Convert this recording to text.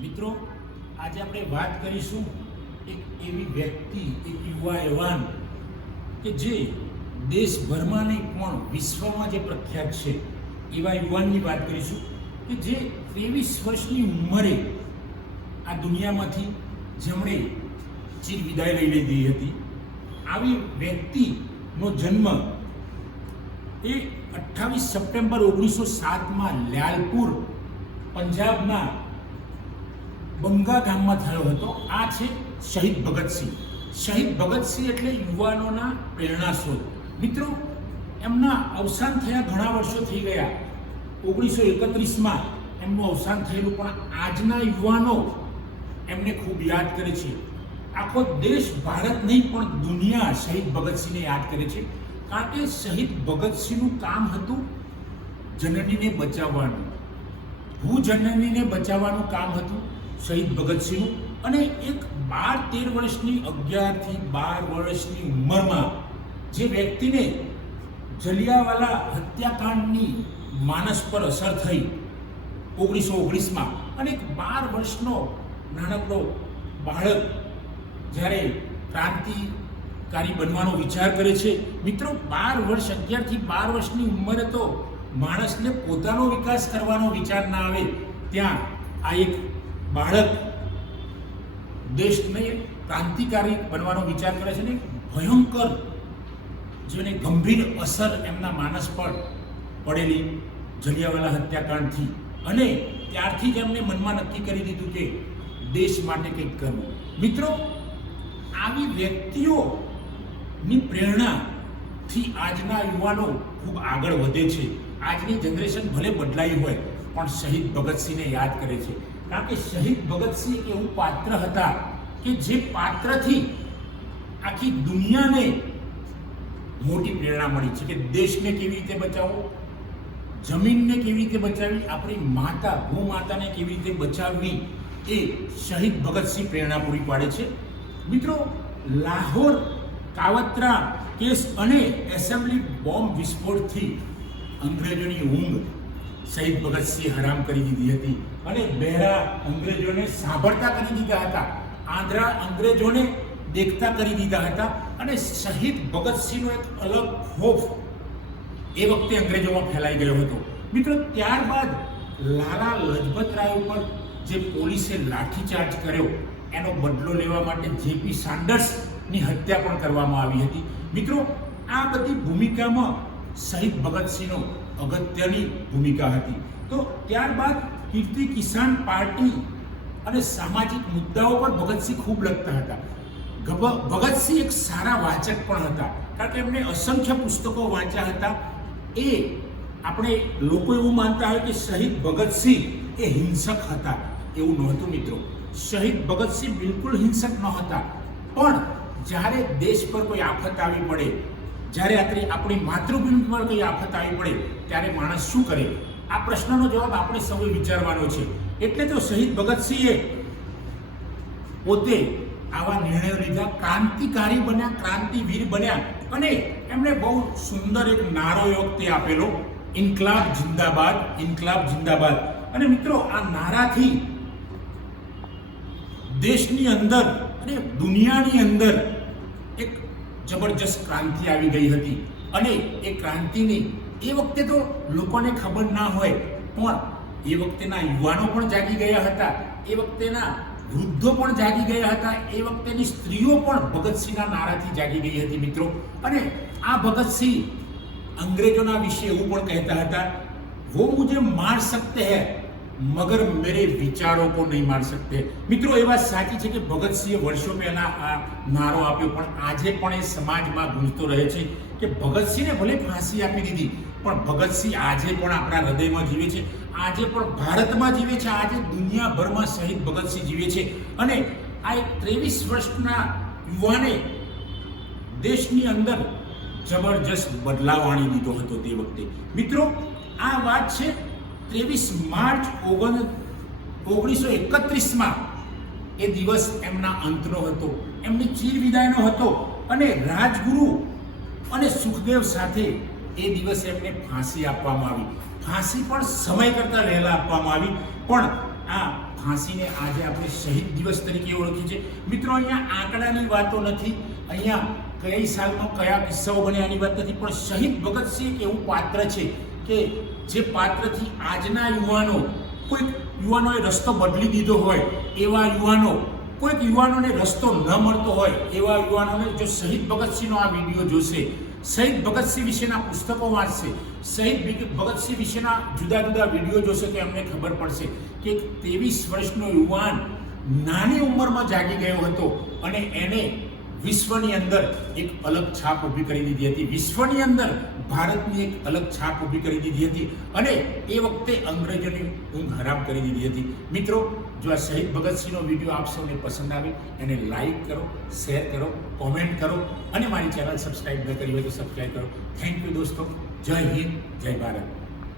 મિત્રો, આજે આપણે વાત કરીશું એક એવી વ્યક્તિ, એક યુવા એવાન કે જે દેશભરમાં નહીં પણ વિશ્વમાં જે પ્રખ્યાત છે એવા યુવાનની વાત કરીશું કે જે 23 વર્ષની ઉંમરે આ દુનિયામાંથી જેમણે ચીર વિદાય લઈ લીધી હતી. આવી વ્યક્તિનો જન્મ એ 28 સપ્ટેમ્બર 1907માં લાલપુર પંજાબના બંગા ગામમાં થયો હતો. આ છે શહીદ ભગતસિંહ. શહીદ ભગતસિંહ એટલે યુવાનોના પ્રેરણા સ્ત્રોત. મિત્રો, એમના અવસાન થયા ઘણા વર્ષો થઈ ગયા. 1931માં એમનું અવસાન થયેલું, પણ આજના યુવાનો એમને ખૂબ યાદ કરે છે. આખો દેશ, ભારત નહીં પણ દુનિયા શહીદ ભગતસિંહને યાદ કરે છે. કારણ કે શહીદ ભગતસિંહનું કામ હતું જનનીને બચાવવાનું, ભૂજનનીને બચાવવાનું કામ હતું શહીદ ભગતસિંહનું. અને એક 12-13 વર્ષની, 11 થી 12 વર્ષની ઉંમરમાં જે વ્યક્તિને જલિયાવાલા હત્યાકાંડની માનસ પર અસર થઈ 1919માં, અને એક 12 વર્ષનો નાનકડો બાળક જ્યારે ક્રાંતિકારી બનવાનો વિચાર કરે છે. મિત્રો, 12 વર્ષ, 11 થી 12 વર્ષની ઉંમરે તો માણસને પોતાનો વિકાસ કરવાનો વિચાર ના આવે, ત્યાં આ એક બાળક દેશને ક્રાંતિકારી બનવાનો વિચાર કરે છે ને ભયંકર, જેને ગંભીર અસર એમના માનસ પર પડેલી જલિયાવાલા હત્યાકાંડથી, અને ત્યારથી જ એમને મનમાં નક્કી કરી દીધું કે દેશ માટે કંઈક કરવું. મિત્રો, આવી વ્યક્તિઓની પ્રેરણાથી આજના યુવાનો ખૂબ આગળ વધે છે. આજની જનરેશન ભલે બદલાઈ હોય પણ શહીદ ભગતસિંહને યાદ કરે છે. કારણ કે શહીદ ભગતસિંહ એક એવું પાત્ર હતા કે જે પાત્રથી આખી દુનિયાને મોટી પ્રેરણા મળી છે કે દેશને કેવી રીતે બચાવવો, જમીનને કેવી રીતે બચાવવી, આપણી માતા ભૂમાતાને કેવી રીતે બચાવવી, એ શહીદ ભગતસિંહ પ્રેરણા પૂરી પાડે છે. મિત્રો, લાહોર કાવતરા કેસ અને એસેમ્બલી બોમ્બ વિસ્ફોટથી અંગ્રેજોની ઊંઘ શહીદ ભગતસિંહ હરામ કરી દીધી હતી, અને બહેરા અંગ્રેજોને સાંભળતા કરી દીધા હતા, આંધળા અંગ્રેજોને દેખતા કરી દીધા હતા. અને શહીદ ભગતસિંહનો એક અલગ ખોફ એ વખતે અંગ્રેજોમાં ફેલાઈ ગયો હતો. મિત્રો, ત્યારબાદ લાલા લજપત રાય ઉપર જે પોલીસે લાઠીચાર્જ કર્યો, એનો બદલો લેવા માટે જેપી સાન્ડર્સની હત્યા પણ કરવામાં આવી હતી. મિત્રો, આ બધી ભૂમિકામાં શહીદ ભગતસિંહનો અગત્યની ભૂમિકા હતી. તો ત્યારબાદ કીર્તિ કિસાન પાર્ટી અને સામાજિક મુદ્દાઓ પર ભગતસિંહ ખૂબ લખતા હતા. ભગતસિંહ એક સારા વાચક પણ હતા, કારણ કે એમણે અસંખ્ય પુસ્તકો વાંચ્યા હતા. એ આપણે લોકો એવું માનતા હોય કે શહીદ ભગતસિંહ એ હિંસક હતા. એવું નહોતું મિત્રો. શહીદ ભગતસિંહ બિલકુલ હિંસક ન હતા, પણ જ્યારે દેશ પર કોઈ આફત આવી પડે, જ્યારે આપણી માતૃભૂમિ પર કોઈ આફત આવી પડે, ત્યારે માણસ શું કરે? આ પ્રશ્નનો જવાબ આપણે સૌએ વિચારવાનો છે. એટલે તો શહીદ ભગતસિંહે પોતે આવા નિર્ણયો લીધા, ક્રાંતિકારી બન્યા, ક્રાંતિવીર બન્યા, અને એમણે બહુ સુંદર એક નારો એ વખતે આપેલો, ઇન્કલાબ જિંદાબાદ, ઇન્કલાબ જિંદાબાદ. અને મિત્રો, આ નારાથી દેશની અંદર અને દુનિયાની અંદર એક જબરજસ્ત ક્રાંતિ આવી ગઈ હતી. અને એ ક્રાંતિની એ વખતે તો લોકોને ખબર ના હોય, પણ એ વખતેના યુવાનો પણ જાગી ગયા હતા, એ વખતેના વૃદ્ધો પણ જાગી ગયા હતા, એ વખતેની સ્ત્રીઓ પણ ભગતસિંહના નારાથી જાગી ગઈ હતી. મિત્રો, અને આ ભગતસિંહ અંગ્રેજોના વિશે એવું પણ કહેતા હતા, वो मुझे मार सकते हैं मगर मेरे विचारों को नहीं मार सकते. મિત્રો, એ વાત સાચી છે કે ભગતસિંહે વર્ષો પહેલા આ નારો આપ્યો, પણ આજે પણ એ સમાજમાં ગૂંજતો રહે છે કે ભગતસિંહને ભલે ફાંસી આપી દીધી, પણ ભગતસિંહ આજે પણ આપણા હૃદયમાં જીવે છે, આજે પણ ભારતમાં જીવે છે, આજે દુનિયાભરમાં શહીદ ભગતસિંહ જીવે છે. અને આ એક 23 વર્ષના યુવાને દેશની અંદર જબરજસ્ત બદલાવ આણી દીધો હતો તે વખતે. મિત્રો, આ વાત છે 23 માર્ચ 1931માં. એ દિવસ એમના અંતનો હતો, એમની ચીર વિદાયનો હતો. અને રાજગુરુ અને સુખદેવ સાથે એ દિવસે એમને ફાંસી આપવામાં આવી. ફાંસી પણ સમય કરતાં વહેલા આપવામાં આવી, પણ આ ફાંસીને આજે આપણે શહીદ દિવસ તરીકે ઓળખીએ છીએ. મિત્રો, અહીંયા આંકડાની વાતો નથી, અહીંયા કઈ સાલમાં કયા કિસ્સાઓ બન્યા એની વાત નથી, પણ શહીદ ભગતસિંહ એક એવું પાત્ર છે કે જે પાત્રથી આજના યુવાનો, કોઈક યુવાનોએ રસ્તો બદલી દીધો હોય એવા યુવાનો, કોઈક યુવાનોને રસ્તો ન મળતો હોય એવા યુવાનોને જો શહીદ ભગતસિંહનો આ વિડીયો જોશે, શહીદ ભગતસિંહ વિશેના પુસ્તકો વાંચશે, શહીદ ભગતસિંહ વિશેના જુદા જુદા વિડીયો જોશે તો એમને ખબર પડશે કે 23 વર્ષનો યુવાન નાની ઉંમરમાં જાગી ગયો હતો અને એને વિશ્વની અંદર એક અલગ છાપ ઊભી કરી દીધી હતી, વિશ્વની અંદર ભારતની એક અલગ છાપ ઊભી કરી દીધી હતી અને એ વખતે અંગ્રેજોની ઊંઘ હરામ કરી દીધી હતી. મિત્રો, જો આ શહીદ ભગતસિંહનો વિડીયો આપ સૌને પસંદ આવે એને લાઈક કરો, શેર કરો, કોમેન્ટ કરો અને મારી ચેનલ સબસ્ક્રાઈબ ન કરી હોય તો સબસ્ક્રાઈબ કરો. થેન્ક યુ દોસ્તો. જય હિન્દ, જય ભારત.